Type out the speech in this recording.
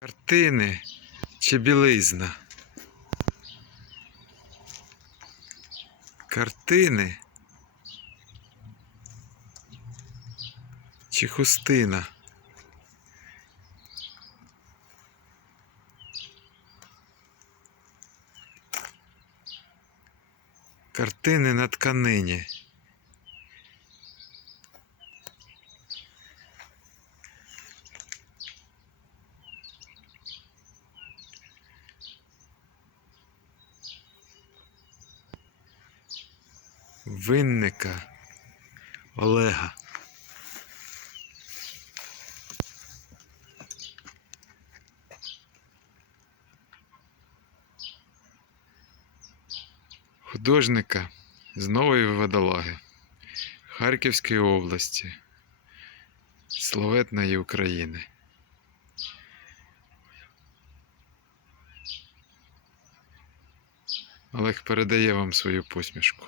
Картини чи білизна? Картини чи хустина? Картини на тканині. Винника Олега. Художника з Нової Водолаги Харківської області, славетної України. Олег передає вам свою посмішку.